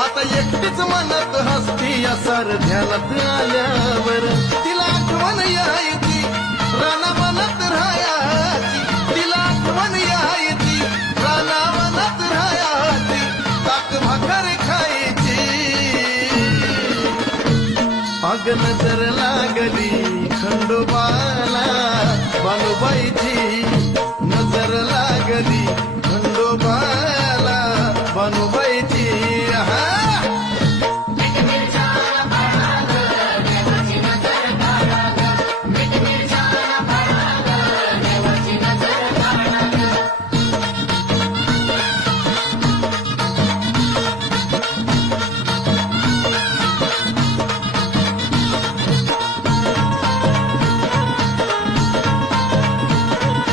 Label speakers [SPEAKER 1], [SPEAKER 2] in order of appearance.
[SPEAKER 1] आता एकटीच मनात हसती या सारध्यालात आल्यावर. तिला आठवण यायची राणा मनात राहायची. तिला आठवण यायची राणा मनात राहायची. ताक भाकर खायची. अग नजर लागली खंडोबाला बानूबाईची नजर लागली खंडोबाला बानूबाई